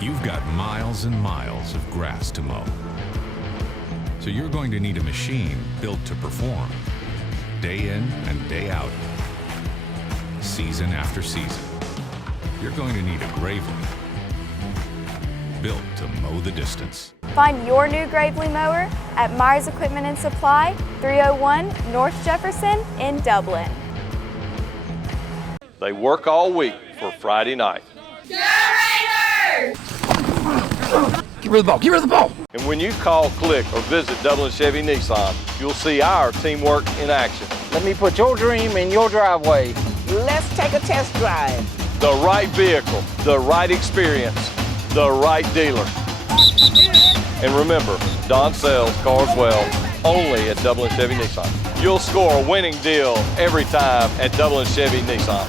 You've got miles and miles of grass to mow. So you're going to need a machine built to perform, day in and day out, season after season. You're going to need a Gravely, built to mow the distance. Find your new Gravely mower at Myers Equipment and Supply, 301 North Jefferson in Dublin. They work all week for Friday night. Get rid of the ball, get rid of the ball! And when you call, click, or visit Dublin Chevy Nissan, you'll see our teamwork in action. Let me put your dream in your driveway. Let's take a test drive. The right vehicle, the right experience, the right dealer. And remember, Don sells cars well only at Dublin Chevy Nissan. You'll score a winning deal every time at Dublin Chevy Nissan.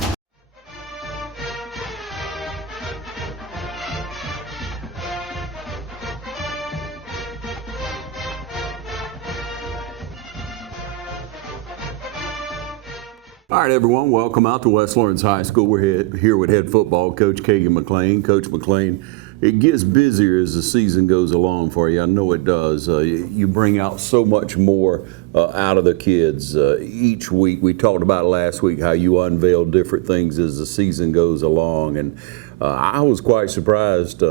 All right, everyone, welcome out to West Lawrence High School. We're here with head football coach Kagan McLean. Coach McLean, it gets busier as the season goes along for you. I know it does. You bring out so much more out of the kids each week. We talked about last week how you unveil different things as the season goes along. And I was quite surprised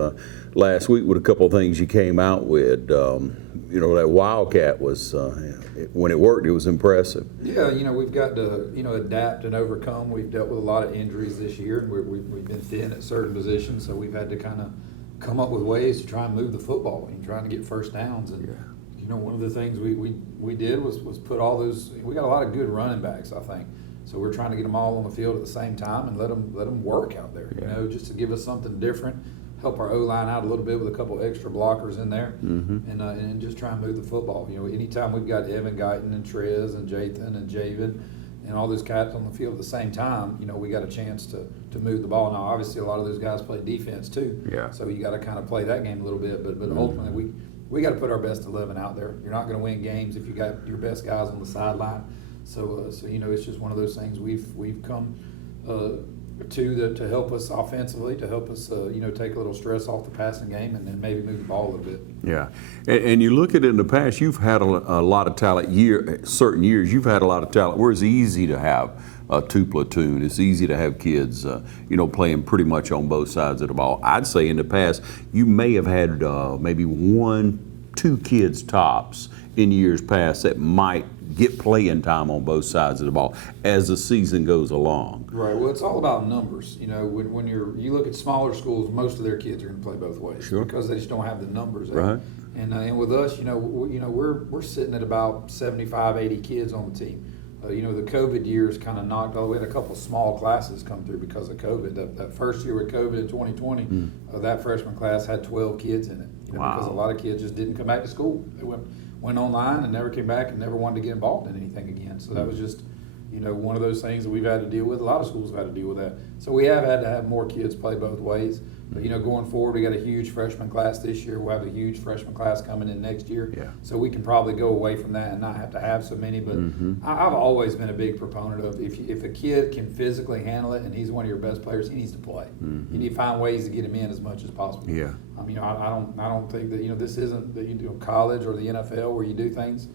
last week with a couple of things you came out with. That Wildcat was, when it worked, it was impressive. Yeah, we've got to, adapt and overcome. We've dealt with a lot of injuries this year, and we've been thin at certain positions, so we've had to kind of come up with ways to try and move the football and trying to get first downs. And, one of the things we did was put all those, we got a lot of good running backs, I think. So we're trying to get them all on the field at the same time and let them work out there, just to give us something different. Help our O-line out a little bit with a couple extra blockers in there, and just try and move the football. Anytime we've got Evan Guyton and Trez and Jathan and Javen and all those cats on the field at the same time, we got a chance to move the ball. Now, obviously, a lot of those guys play defense too, so you got to kind of play that game a little bit. But ultimately, we got to put our best 11 out there. You're not going to win games if you got your best guys on the sideline. So it's just one of those things we've come to help us offensively, to help us take a little stress off the passing game and then maybe move the ball a little bit. Yeah, and you look at it in the past, you've had a lot of talent. Certain years you've had a lot of talent where it's easy to have a two platoon. It's easy to have kids playing pretty much on both sides of the ball. I'd say in the past you may have had maybe 1-2 kids tops in years past that might get playing time on both sides of the ball as the season goes along. Right. Well, it's all about numbers. When you look at smaller schools, most of their kids are going to play both ways because they just don't have the numbers. Right. And with us, we're sitting at about 75, 80 kids on the team. The COVID years kind of knocked all. We had a couple small classes come through because of COVID. That first year with COVID in 2020, that freshman class had 12 kids in it. Because a lot of kids just didn't come back to school. They went online and never came back and never wanted to get involved in anything again. So that was just, one of those things that we've had to deal with. A lot of schools have had to deal with that. So we have had to have more kids play both ways. But, going forward, we got a huge freshman class this year. We'll have a huge freshman class coming in next year. Yeah. So we can probably go away from that and not have to have so many. But I've always been a big proponent of if a kid can physically handle it and he's one of your best players, he needs to play. You need to find ways to get him in as much as possible. Yeah. I don't think that this isn't the college or the NFL where you do things.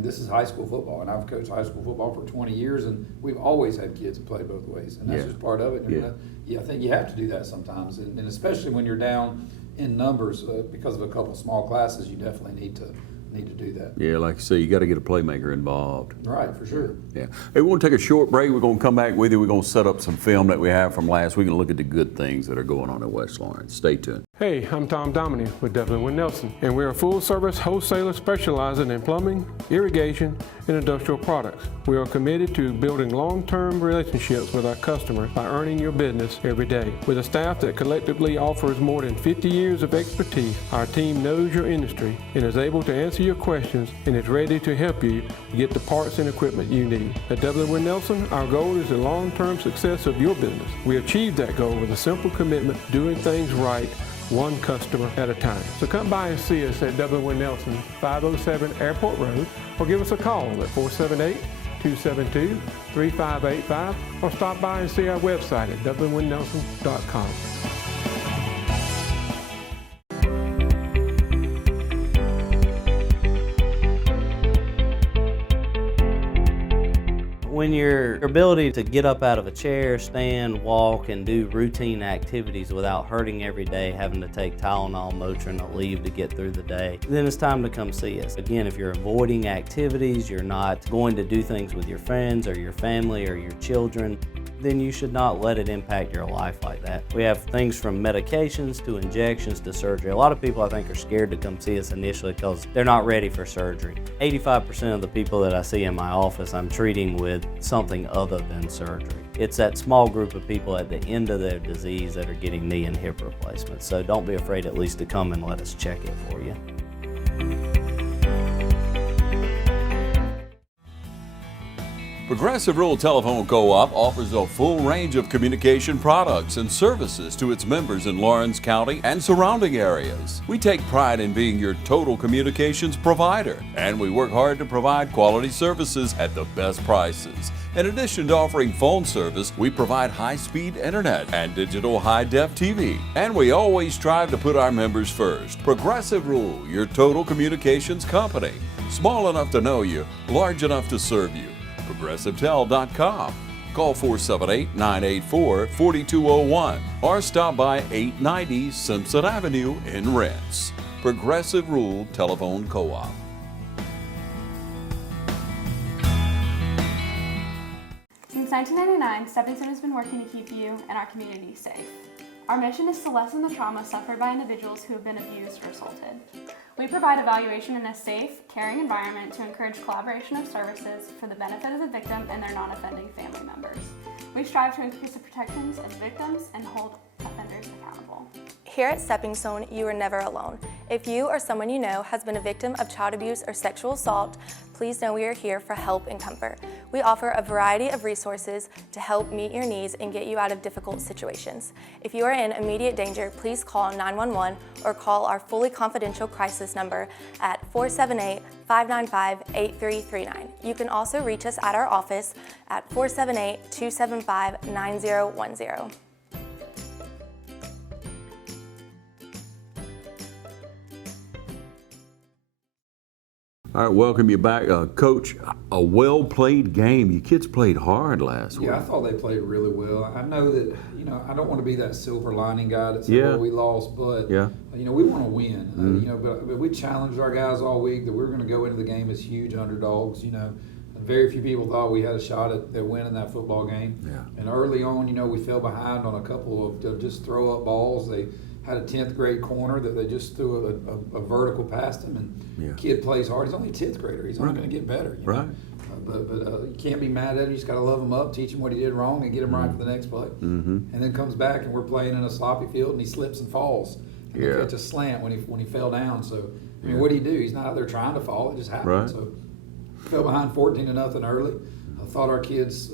This is high school football, and I've coached high school football for 20 years, and we've always had kids that play both ways, and that's just part of it. And I think you have to do that sometimes, and especially when you're down in numbers because of a couple of small classes, you definitely need to do that. Yeah, like you say, you got to get a playmaker involved. Right, for sure. Yeah. Hey, we're going to take a short break. We're going to come back with you. We're going to set up some film that we have from last week and look at the good things that are going on in West Lawrence. Stay tuned. Hey, I'm Tom Dominy with Dublin with Nelson, and we're a full-service wholesaler specializing in plumbing, irrigation, and industrial products. We are committed to building long-term relationships with our customers by earning your business every day. With a staff that collectively offers more than 50 years of expertise, our team knows your industry and is able to answer your questions and is ready to help you get the parts and equipment you need. At Dublin with Nelson, our goal is the long-term success of your business. We achieve that goal with a simple commitment to doing things right, one customer at a time. So come by and see us at Dublin with Nelson, 507 Airport Road, or give us a call at 478-272-3585, or stop by and see our website at dublinwithnelson.com. Your ability to get up out of a chair, stand, walk, and do routine activities without hurting every day, having to take Tylenol, Motrin, or leave to get through the day, then it's time to come see us. Again, if you're avoiding activities, you're not going to do things with your friends or your family or your children, then you should not let it impact your life like that. We have things from medications to injections to surgery. A lot of people, I think, are scared to come see us initially because they're not ready for surgery. 85% of the people that I see in my office, I'm treating with something other than surgery. It's that small group of people at the end of their disease that are getting knee and hip replacements. So don't be afraid at least to come and let us check it for you. Progressive Rural Telephone Co-op offers a full range of communication products and services to its members in Lawrence County and surrounding areas. We take pride in being your total communications provider, and we work hard to provide quality services at the best prices. In addition to offering phone service, we provide high-speed internet and digital high-def TV. And we always strive to put our members first. Progressive Rural, your total communications company. Small enough to know you, large enough to serve you. ProgressiveTel.com. Call 478-984-4201 or stop by 890 Simpson Avenue in Renss. Progressive Rural Telephone Co-op. Since 1999, Stepping Stone has been working to keep you and our community safe. Our mission is to lessen the trauma suffered by individuals who have been abused or assaulted. We provide evaluation in a safe, caring environment to encourage collaboration of services for the benefit of the victim and their non-offending family members. We strive to increase the protections of victims and hold offenders accountable. Here at Stepping Stone, you are never alone. If you or someone you know has been a victim of child abuse or sexual assault, please know we are here for help and comfort. We offer a variety of resources to help meet your needs and get you out of difficult situations. If you are in immediate danger, please call 911 or call our fully confidential crisis number at 478-595-8339. You can also reach us at our office at 478-275-9010. All right, welcome you back. Coach, a well-played game. You kids played hard last week. Yeah, I thought they played really well. I know that, I don't want to be that silver lining guy that said, well, we lost, but, we want to win. But we challenged our guys all week that we were going to go into the game as huge underdogs. Very few people thought we had a shot at winning that football game. Yeah. And early on, we fell behind on a couple of just throw-up balls. They had a 10th grade corner that they just threw a vertical past him, and kid plays hard. He's only a 10th grader. He's only going to get better. You know? But you can't be mad at him. You just got to love him up, teach him what he did wrong, and get him right for the next play. And then comes back, and we're playing in a sloppy field, and he slips and falls. And they catch a slant when he fell down. So what do you do? He's not out there trying to fall. It just happened. So fell behind 14-0 early. I thought our kids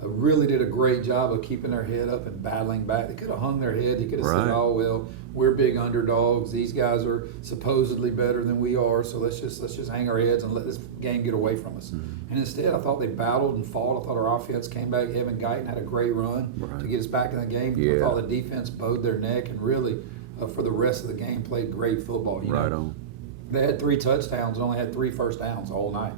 really did a great job of keeping their head up and battling back. They could have hung their head. They could have said, "Oh well, we're big underdogs. These guys are supposedly better than we are. So let's just hang our heads and let this game get away from us." And instead, I thought they battled and fought. I thought our offense came back. Evan Guyton had a great run to get us back in the game. I thought the defense bowed their neck and really, for the rest of the game, played great football. They had 3 touchdowns and only had 3 first downs all night.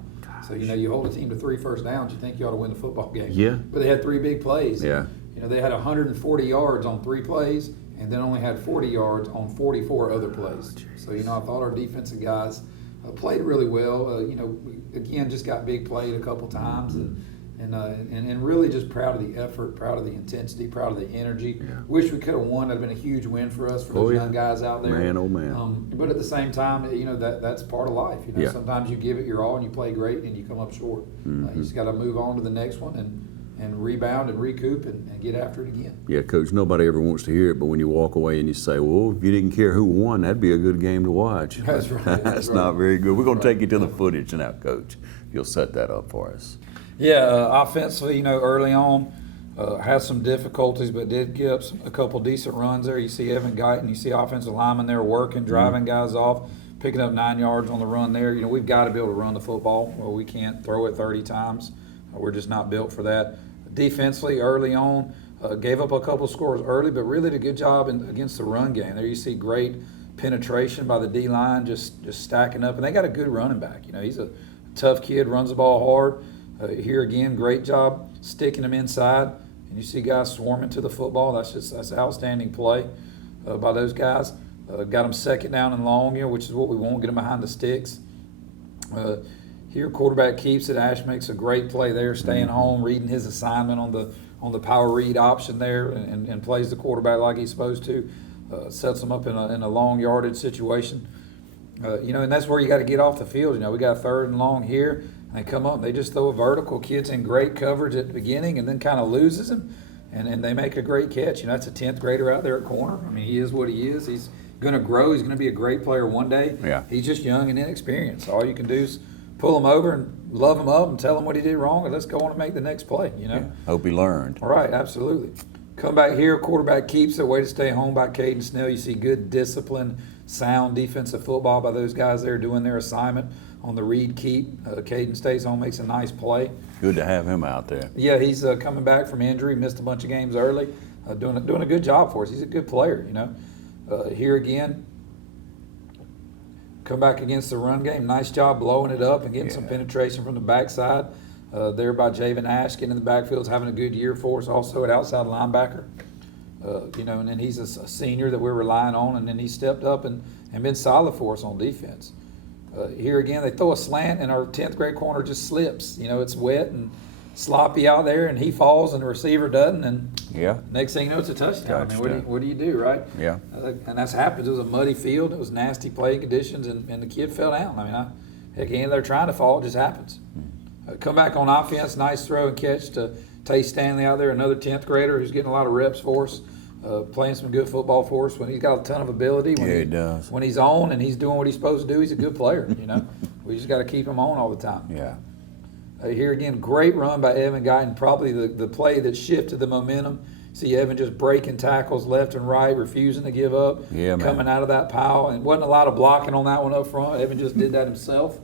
So, you hold a team to 3 first downs, you think you ought to win the football game. Yeah. But they had 3 big plays. Yeah. They had 140 yards on 3 plays and then only had 40 yards on 44 other plays. So, I thought our defensive guys played really well. We, again, just got big played a couple times and really just proud of the effort, proud of the intensity, proud of the energy. Wish we could have won. That would have been a huge win for us, for those young guys out there. Man, oh man. But at the same time, that's part of life. Sometimes you give it your all and you play great and you come up short. You just got to move on to the next one and rebound and recoup and get after it again. Yeah, Coach, nobody ever wants to hear it, but when you walk away and you say, well, if you didn't care who won, that'd be a good game to watch. That's right. That's not very good. We're going to take you to the footage now, Coach. You'll set that up for us. Yeah, offensively, early on, had some difficulties, but did get a couple decent runs there. You see Evan Guyton, you see offensive linemen there working, driving guys off, picking up 9 yards on the run there. We've got to be able to run the football. Well, we can't throw it 30 times. We're just not built for that. Defensively, early on, gave up a couple scores early, but really did a good job against the run game. There you see great penetration by the D-line, just stacking up. And they got a good running back. He's a tough kid, runs the ball hard. Here again, great job sticking them inside, and you see guys swarming to the football. That's outstanding play by those guys. Got them second down and long, which is what we want, get them behind the sticks. Here, quarterback keeps it. Ash makes a great play there, staying home, reading his assignment on the power read option there, and plays the quarterback like he's supposed to. Sets them up in a long yardage situation. And that's where you got to get off the field. We got third and long here, and they come up and they just throw a vertical. Kid's in great coverage at the beginning and then kind of loses him, and they make a great catch. That's a 10th grader out there at corner. I mean, he is what he is. He's going to grow. He's going to be a great player one day. Yeah. He's just young and inexperienced. All you can do is pull him over and love him up and tell him what he did wrong, and let's go on and make the next play. Yeah. Hope he learned. All right, absolutely. Come back here, quarterback keeps it. Way to stay home by Caden Snell. You see good discipline, sound defensive football by those guys there doing their assignment on the read keep. Caden stays home, makes a nice play. Good to have him out there. Yeah, he's coming back from injury, missed a bunch of games early, doing a good job for us. He's a good player, Here again, come back against the run game. Nice job blowing it up and getting some penetration from the backside. There by Javen Ash, getting in the backfield, having a good year for us. Also at outside linebacker, and then he's a senior that we're relying on, and then he stepped up and been solid for us on defense. Here again, they throw a slant, and our 10th grade corner just slips. It's wet and sloppy out there, and he falls, and the receiver doesn't, and next thing you know, it's a touchdown. I mean, what do you do, right? Yeah. And that's happened. It was a muddy field. It was nasty playing conditions, and the kid fell down. I mean, again, they're trying to fall. It just happens. Come back on offense, nice throw and catch to Tay Stanley out there, another 10th grader who's getting a lot of reps for us, playing some good football for us. When he's got a ton of ability, he does. When he's on and he's doing what he's supposed to do, he's a good player. We just got to keep him on all the time. Yeah. Here again, great run by Evan Guyton, probably the play that shifted the momentum. See Evan just breaking tackles left and right, refusing to give up, coming out of that pile, and wasn't a lot of blocking on that one up front. Evan just did that himself.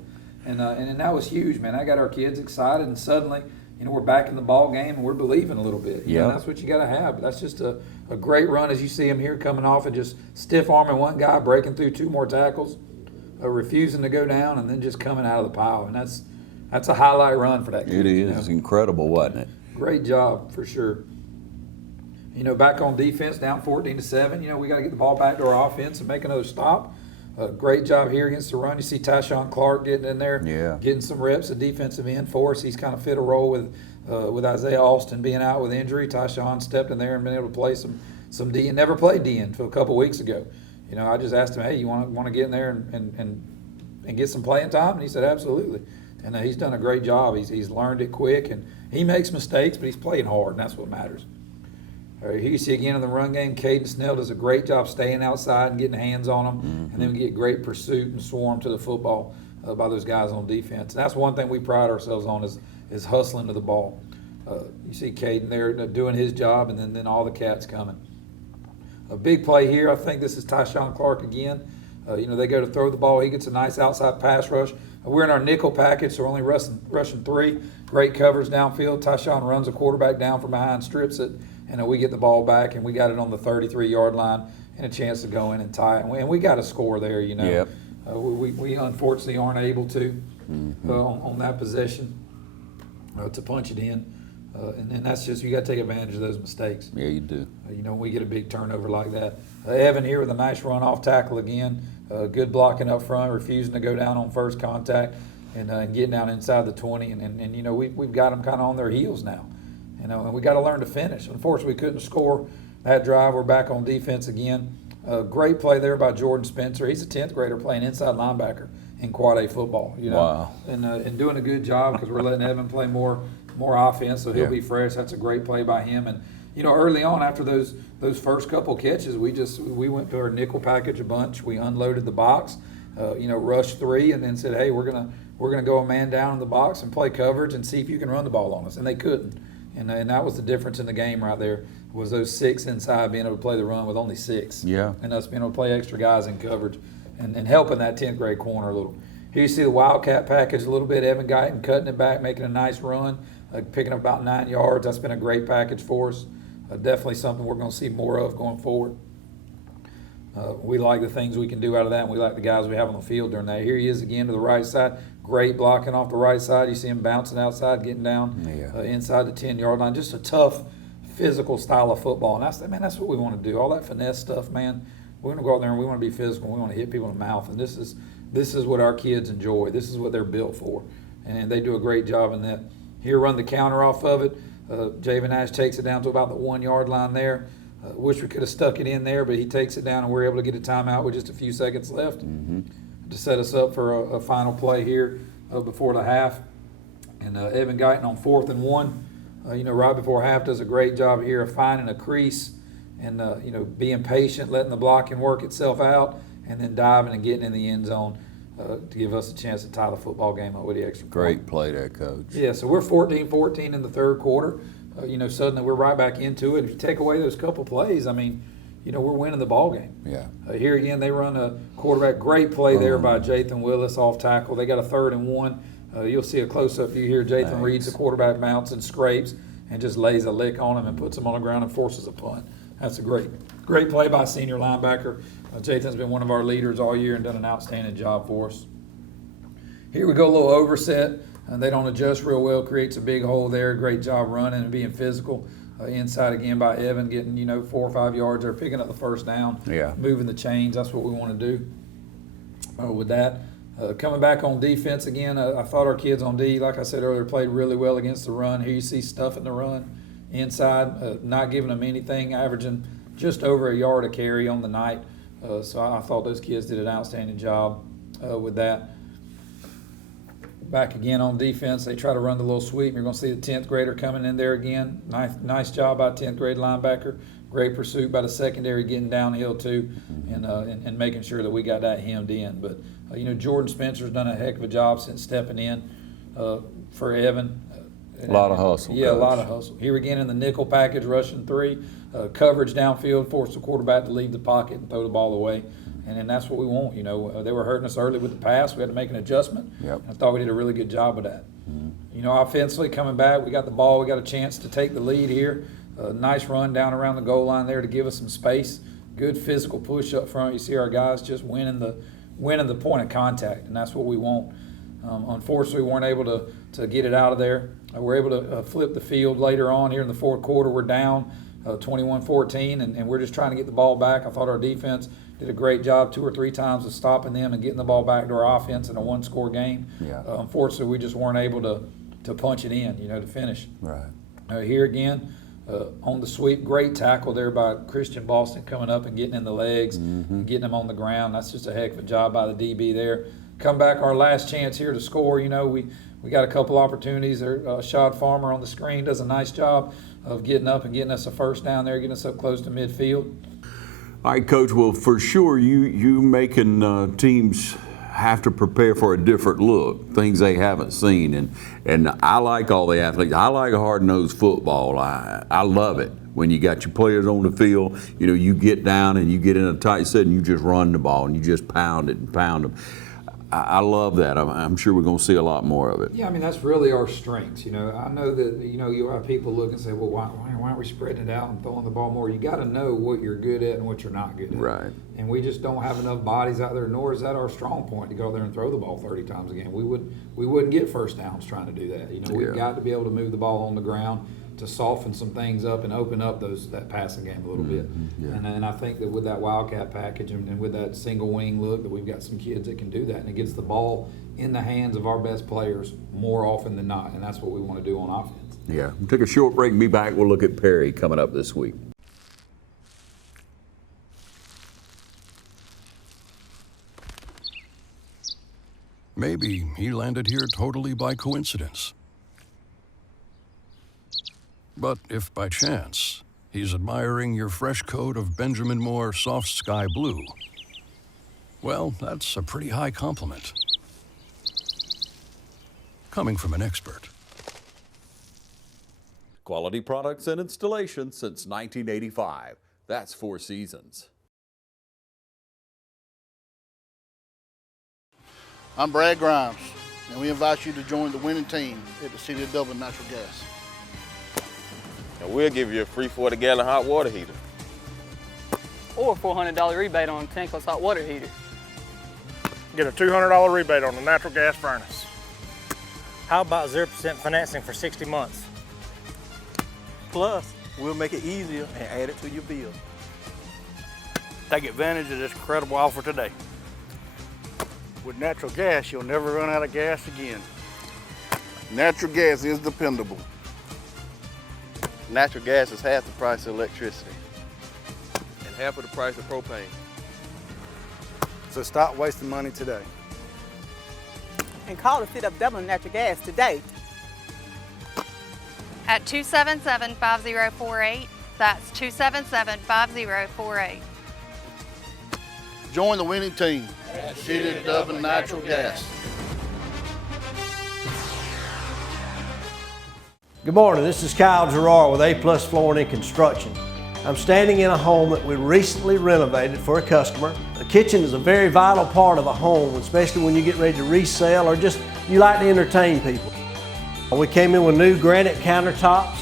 And that was huge, man. That got our kids excited, and suddenly, we're back in the ball game, and we're believing a little bit. Yeah, that's what you got to have. That's just a great run as you see him here coming off and just stiff arming one guy, breaking through 2 more tackles, refusing to go down, and then just coming out of the pile. And that's a highlight run for that kid. It is. It's incredible, wasn't it? Great job for sure. Back on defense, down 14-7. We got to get the ball back to our offense and make another stop. Great job here against the run. You see Tyshawn Clark getting in there, getting some reps at defensive end for us. He's kind of fit a role with Isaiah Alston being out with injury. Tyshawn stepped in there and been able to play some D and never played D until a couple weeks ago. I just asked him, hey, you want to get in there and get some playing time? And he said, absolutely. And he's done a great job. He's learned it quick, and he makes mistakes, but he's playing hard, and that's what matters. All right, here you see again in the run game, Caden Snell does a great job staying outside and getting hands on them, and then we get great pursuit and swarm to the football by those guys on defense. And that's one thing we pride ourselves on is hustling to the ball. You see Caden there doing his job, and then all the cats coming. A big play here, I think this is Tyshawn Clark again. They go to throw the ball. He gets a nice outside pass rush. We're in our nickel package, so we're only rushing 3. Great covers downfield. Tyshawn runs a quarterback down from behind, strips it, and we get the ball back, and we got it on the 33-yard line and a chance to go in and tie it. And we got a score there, Yep. We unfortunately aren't able to on that possession to punch it in. And that's just, you got to take advantage of those mistakes. Yeah, you do. When we get a big turnover like that. Evan here with a nice run off tackle again. Good blocking up front, refusing to go down on first contact and getting down inside the 20. And we've got them kind of on their heels now. And we got to learn to finish. Unfortunately, we couldn't score that drive. We're back on defense again. Great play there by Jordan Spencer. He's a 10th grader playing inside linebacker in Quad A football. Wow. And doing a good job because we're letting Evan play more offense, so he'll be fresh. That's a great play by him. And early on after those first couple catches, we went to our nickel package a bunch. We unloaded the box, rushed 3, and then said, hey, we're gonna go a man down in the box and play coverage and see if you can run the ball on us. And they couldn't. And that was the difference in the game right there, was those 6 inside being able to play the run with only 6. Yeah. And us being able to play extra guys in coverage and helping that 10th grade corner a little. Here you see the Wildcat package a little bit. Evan Guyton cutting it back, making a nice run, picking up about 9 yards. That's been a great package for us. Definitely something we're going to see more of going forward. We like the things we can do out of that, and we like the guys we have on the field during that. Here he is again to the right side. Great blocking off the right side. You see him bouncing outside, getting down inside the 10-yard line. Just a tough, physical style of football. And that's what we want to do. All that finesse stuff, man. We're going to go out there and we want to be physical. We want to hit people in the mouth. And this is what our kids enjoy. This is what they're built for. And they do a great job in that. Here, run the counter off of it. Javen Ash takes it down to about the 1-yard line there. Wish we could have stuck it in there, but he takes it down and we're able to get a timeout with just a few seconds left to set us up for a final play here before the half. And Evan Guyton on 4th and 1, right before half does a great job here of finding a crease and, being patient, letting the blocking work itself out, and then diving and getting in the end zone to give us a chance to tie the football game up with the extra point. Great play there, Coach. Yeah, so we're 14-14 in the third quarter. Suddenly we're right back into it. If you take away those couple plays, we're winning the ball game. Yeah. Here again, they run a quarterback. Great play there by Jathan Willis off tackle. They got a 3rd and 1. You'll see a close-up view here. Jathan reads the quarterback bounce and scrapes and just lays a lick on him and puts him on the ground and forces a punt. That's a great play by senior linebacker. Jathan's been one of our leaders all year and done an outstanding job for us. Here we go, a little overset. They don't adjust real well, creates a big hole there. Great job running and being physical. Inside again by Evan, getting 4 or 5 yards there, picking up the first down, moving the chains. That's what we want to do with that. Coming back on defense again, I thought our kids on D, like I said earlier, played really well against the run. Here you see stuff in the run inside, not giving them anything, averaging just over a yard a carry on the night. So I thought those kids did an outstanding job with that. Back again on defense, they try to run the little sweep. You're going to see the 10th grader coming in there again. Nice job by 10th grade linebacker. Great pursuit by the secondary, getting downhill too, and making sure that we got that hemmed in. But Jordan Spencer's done a heck of a job since stepping in for Evan. A lot of hustle. Yeah, Coach. A lot of hustle. Here again in the nickel package, rushing 3, coverage downfield, force the quarterback to leave the pocket and throw the ball away. And that's what we want. They were hurting us early with the pass. We had to make an adjustment. Yep. I thought we did a really good job of that. Offensively coming back, we got the ball. We got a chance to take the lead here. Nice run down around the goal line there to give us some space. Good physical push up front. You see our guys just winning the point of contact, and that's what we want. Unfortunately, we weren't able to get it out of there. We're able to flip the field later on here in the fourth quarter. We're down 21-14, and we're just trying to get the ball back. I thought our defense did a great job 2 or 3 times of stopping them and getting the ball back to our offense in a 1-score game. Yeah. Unfortunately, we just weren't able to punch it in, to finish. Right. Here again, on the sweep, great tackle there by Christian Boston coming up and getting in the legs and getting them on the ground. That's just a heck of a job by the DB there. Come back, our last chance here to score. We got a couple opportunities there. Shad Farmer on the screen does a nice job of getting up and getting us a first down there, getting us up close to midfield. All right, Coach. Well, for sure, you making teams have to prepare for a different look, things they haven't seen. And I like all the athletes. I like hard-nosed football. I love it when you got your players on the field. You get down and you get in a tight set and you just run the ball and you just pound it and pound them. I love that. I'm sure we're going to see a lot more of it. Yeah, that's really our strengths. I know that, you'll have people look and say, well, why aren't we spreading it out and throwing the ball more? You got to know what you're good at and what you're not good at. Right. And we just don't have enough bodies out there, nor is that our strong point to go there and throw the ball 30 times a game. We wouldn't get first downs trying to do that. We've got to be able to move the ball on the ground to soften some things up and open up that passing game a little bit. Yeah. And I think that with that Wildcat package and with that single wing look, that we've got some kids that can do that, and it gets the ball in the hands of our best players more often than not, and that's what we want to do on offense. Yeah. We'll take a short break and be back. We'll look at Perry coming up this week. Maybe he landed here totally by coincidence. But if by chance he's admiring your fresh coat of Benjamin Moore soft sky blue, well, that's a pretty high compliment. Coming from an expert. Quality products and installation since 1985. That's 4 Seasons. I'm Brad Grimes, and we invite you to join the winning team at the City of Dublin Natural Gas. And we'll give you a free 40-gallon hot water heater. Or a $400 rebate on a tankless hot water heater. Get a $200 rebate on the natural gas furnace. How about 0% financing for 60 months? Plus, we'll make it easier and add it to your bill. Take advantage of this incredible offer today. With natural gas, you'll never run out of gas again. Natural gas is dependable. Natural gas is half the price of electricity and half of the price of propane. So stop wasting money today. And call to fit up Dublin Natural Gas today. At 277-5048. That's 277-5048. Join the winning team at the City of Dublin Natural Gas. Good morning, this is Kyle Gerard with A+ Flooring and Construction. I'm standing in a home that we recently renovated for a customer. The kitchen is a very vital part of a home, especially when you get ready to resell or just you like to entertain people. We came in with new granite countertops.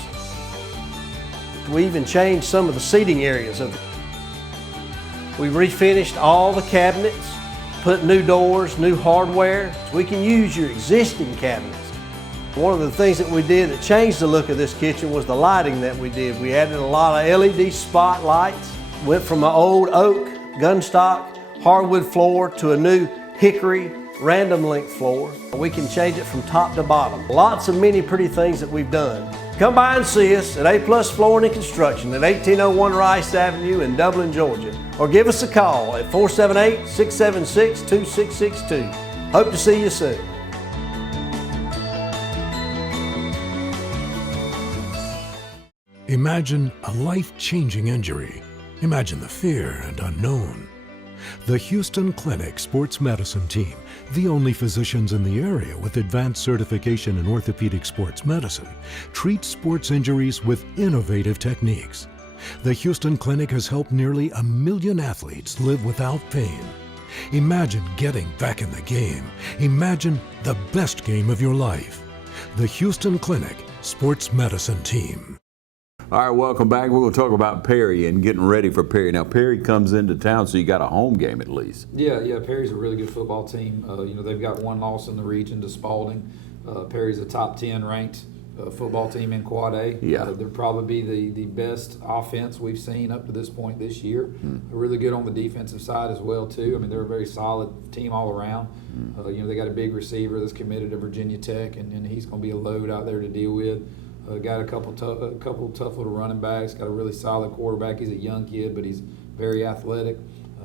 We even changed some of the seating areas of it. We refinished all the cabinets, put new doors, new hardware, so we can use your existing cabinets. One of the things that we did that changed the look of this kitchen was the lighting that we did. We added a lot of LED spotlights, went from an old oak, gunstock, hardwood floor to a new hickory, random length floor. We can change it from top to bottom. Lots of many pretty things that we've done. Come by and see us at A+ Flooring and Construction at 1801 Rice Avenue in Dublin, Georgia. Or give us a call at 478-676-2662. Hope to see you soon. Imagine a life-changing injury. Imagine the fear and unknown. The Houston Clinic Sports Medicine Team, the only physicians in the area with advanced certification in orthopedic sports medicine, treats sports injuries with innovative techniques. The Houston Clinic has helped nearly 1 million athletes live without pain. Imagine getting back in the game. Imagine the best game of your life. The Houston Clinic Sports Medicine Team. All right, welcome back. We're going to talk about Perry and getting ready for Perry. Now, Perry comes into town, so you got a home game at least. Yeah, Perry's a really good football team. They've got one loss in the region to Spalding. Perry's a top 10 ranked football team in Quad A. Yeah. They'll probably be the best offense we've seen up to this point this year. They're really good on the defensive side as well, too. I mean, they're a very solid team all around. They got a big receiver that's committed to Virginia Tech, and he's going to be a load out there to deal with. Got a couple tough little running backs. Got a really solid quarterback. He's a young kid, but he's very athletic.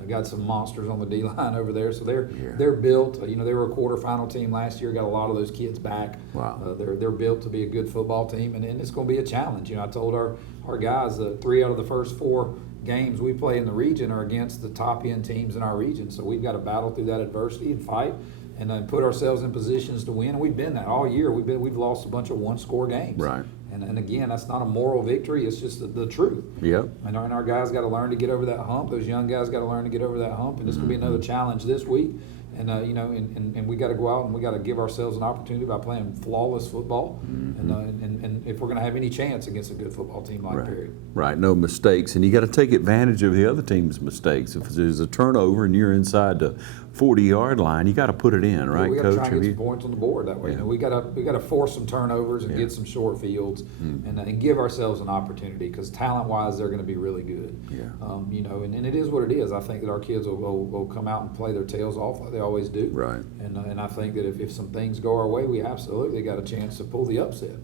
Got some monsters on the D-line over there. So they're built. They were a quarterfinal team last year. Got a lot of those kids back. Wow. They're built to be a good football team, and it's going to be a challenge. I told our guys that 3 out of the first 4 games we play in the region are against the top end teams in our region. So we've got to battle through that adversity and fight, and then put ourselves in positions to win. And we've been that all year. We've lost a bunch of one-score games. Right. And again, that's not a moral victory. It's just the truth. Yep. And our guys got to learn to get over that hump. Those young guys got to learn to get over that hump. And it's going to be another challenge this week. And and we got to go out and we got to give ourselves an opportunity by playing flawless football. And if we're going to have any chance against a good football team like Perry. Right, no mistakes, and you got to take advantage of the other team's mistakes. If there's a turnover and you're inside the 40-yard line, you got to put it in, right, we got to Coach? try and get some points on the board that way. Yeah. We got to force some turnovers and get some short fields and give ourselves an opportunity, because talent-wise they're going to be really good. Yeah. And it is what it is. I think that our kids will come out and play their tails off like they always do. Right. And I think that if some things go our way, we absolutely got a chance to pull the upset.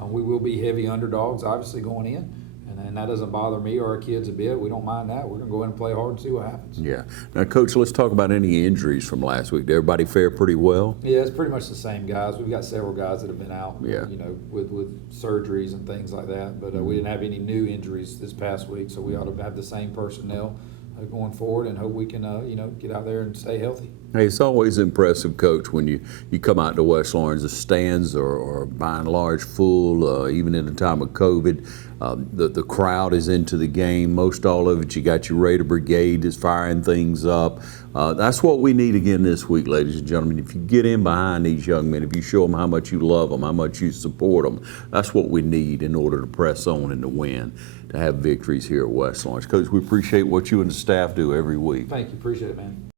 We will be heavy underdogs, obviously, going in. And that doesn't bother me or our kids a bit. We don't mind that. We're going to go in and play hard and see what happens. Yeah. Now, Coach, let's talk about any injuries from last week. Did everybody fare pretty well? Yeah, it's pretty much the same guys. We've got several guys that have been out, with surgeries and things like that. But we didn't have any new injuries this past week, so we ought to have the same personnel going forward and hope we can, get out there and stay healthy. Hey, it's always impressive, Coach, when you come out to West Lawrence. The stands are by and large full, even in the time of COVID. The crowd is into the game. Most all of it, you got your Raider Brigade is firing things up. That's what we need again this week, ladies and gentlemen. If you get in behind these young men, if you show them how much you love them, how much you support them, that's what we need in order to press on and to win, to have victories here at West Lawrence. Coach, we appreciate what you and the staff do every week. Thank you. Appreciate it, man.